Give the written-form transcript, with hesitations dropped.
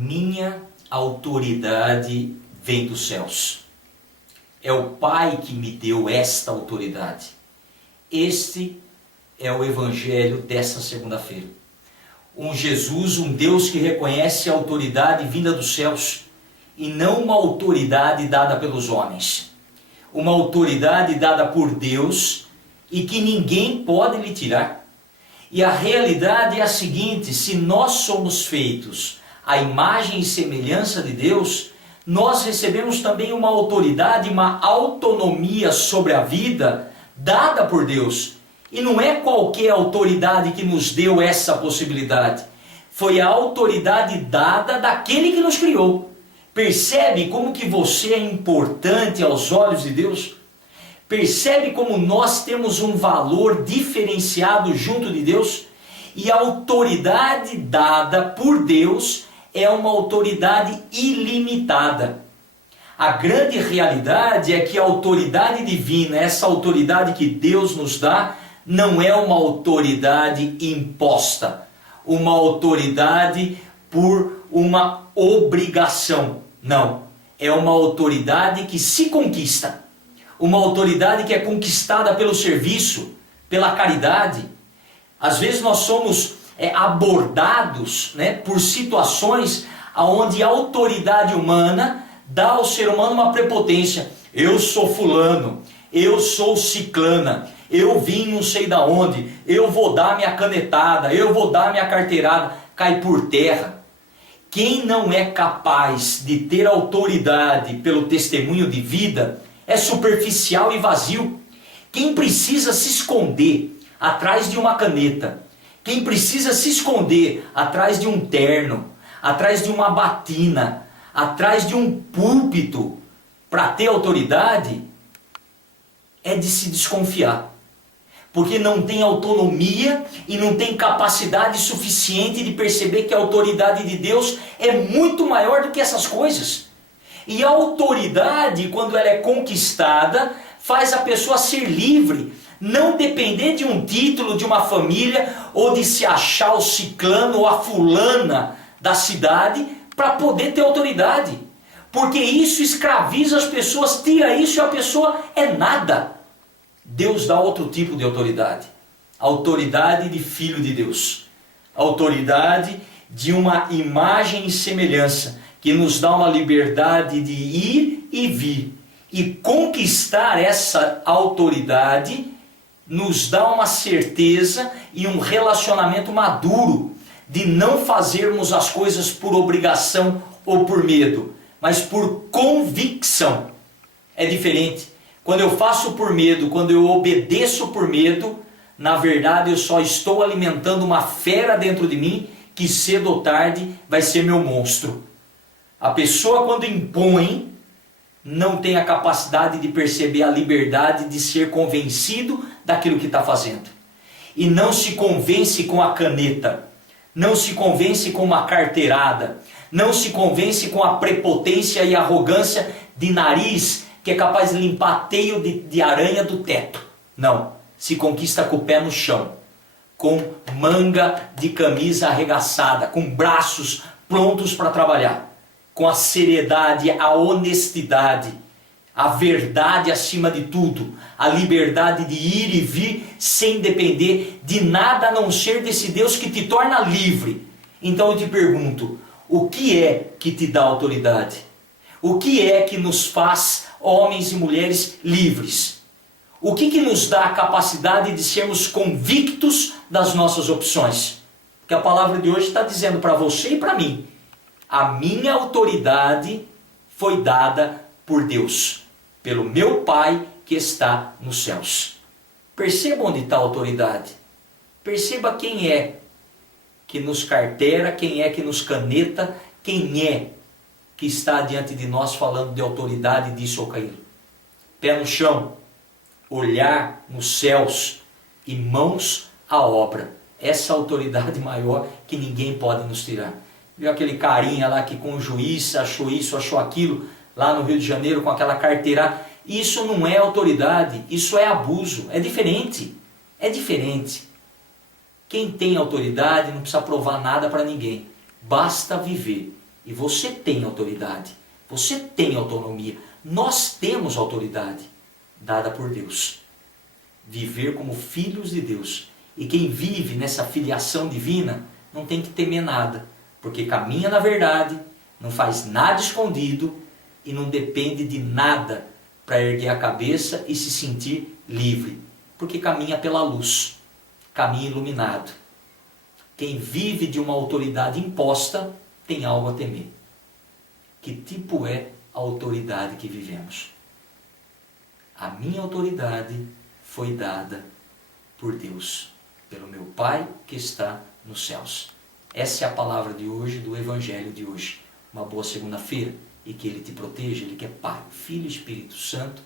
Minha autoridade vem dos céus. É o Pai que me deu esta autoridade. Este é o Evangelho desta segunda-feira. Um Jesus, um Deus que reconhece a autoridade vinda dos céus e não uma autoridade dada pelos homens. Uma autoridade dada por Deus e que ninguém pode lhe tirar. E a realidade é a seguinte: se nós somos feitos à imagem e semelhança de Deus, nós recebemos também uma autoridade, uma autonomia sobre a vida dada por Deus. E não é qualquer autoridade que nos deu essa possibilidade. Foi a autoridade dada daquele que nos criou. Percebe como que você é importante aos olhos de Deus? Percebe como nós temos um valor diferenciado junto de Deus? E a autoridade dada por Deus é uma autoridade ilimitada. A grande realidade é que a autoridade divina, essa autoridade que Deus nos dá, não é uma autoridade imposta, uma autoridade por uma obrigação. Não, é uma autoridade que se conquista, uma autoridade que é conquistada pelo serviço, pela caridade. Às vezes nós somos abordados, por situações onde a autoridade humana dá ao ser humano uma prepotência. Eu sou fulano, eu sou ciclana, eu vim não sei da onde, eu vou dar minha canetada, eu vou dar minha carteirada. Cai por terra. Quem não é capaz de ter autoridade pelo testemunho de vida é superficial e vazio. Quem precisa se esconder atrás de uma caneta, quem precisa se esconder atrás de um terno, atrás de uma batina, atrás de um púlpito para ter autoridade, é de se desconfiar. Porque não tem autonomia e não tem capacidade suficiente de perceber que a autoridade de Deus é muito maior do que essas coisas. E a autoridade, quando ela é conquistada, faz a pessoa ser livre, não depender de um título, de uma família, ou de se achar o ciclano ou a fulana da cidade para poder ter autoridade. Porque isso escraviza as pessoas, tira isso e a pessoa é nada. Deus dá outro tipo de autoridade. Autoridade de filho de Deus. Autoridade de uma imagem e semelhança, que nos dá uma liberdade de ir e vir. E conquistar essa autoridade nos dá uma certeza e um relacionamento maduro de não fazermos as coisas por obrigação ou por medo, mas por convicção. É diferente. Quando eu faço por medo, quando eu obedeço por medo, na verdade eu só estou alimentando uma fera dentro de mim que cedo ou tarde vai ser meu monstro. A pessoa, quando impõe, não tem a capacidade de perceber a liberdade de ser convencido daquilo que está fazendo. E não se convence com a caneta, não se convence com uma carteirada, não se convence com a prepotência e arrogância de nariz que é capaz de limpar teio de aranha do teto. Não, se conquista com o pé no chão, com manga de camisa arregaçada, com braços prontos para trabalhar, com a seriedade, a honestidade, a verdade acima de tudo, a liberdade de ir e vir sem depender de nada a não ser desse Deus que te torna livre. Então eu te pergunto, o que é que te dá autoridade? O que é que nos faz homens e mulheres livres? O que nos dá a capacidade de sermos convictos das nossas opções? Porque a palavra de hoje está dizendo para você e para mim: a minha autoridade foi dada por Deus, pelo meu Pai que está nos céus. Perceba onde está a autoridade. Perceba quem é que nos carteira, quem é que nos caneta, quem é que está diante de nós falando de autoridade disso ou aquilo. Pé no chão, olhar nos céus e mãos à obra. Essa autoridade maior que ninguém pode nos tirar. Viu aquele carinha lá que com o juiz achou isso, achou aquilo, lá no Rio de Janeiro com aquela carteirada. Isso não é autoridade, isso é abuso, é diferente. É diferente. Quem tem autoridade não precisa provar nada para ninguém. Basta viver. E você tem autoridade, você tem autonomia, nós temos autoridade dada por Deus. Viver como filhos de Deus. E quem vive nessa filiação divina não tem que temer nada, porque caminha na verdade, não faz nada escondido e não depende de nada para erguer a cabeça e se sentir livre, porque caminha pela luz, caminha iluminado. Quem vive de uma autoridade imposta tem algo a temer. Que tipo é a autoridade que vivemos? A minha autoridade foi dada por Deus, pelo meu Pai que está nos céus. Essa é a palavra de hoje, do Evangelho de hoje. Uma boa segunda-feira e que Ele te proteja, Ele que é Pai, Filho e Espírito Santo.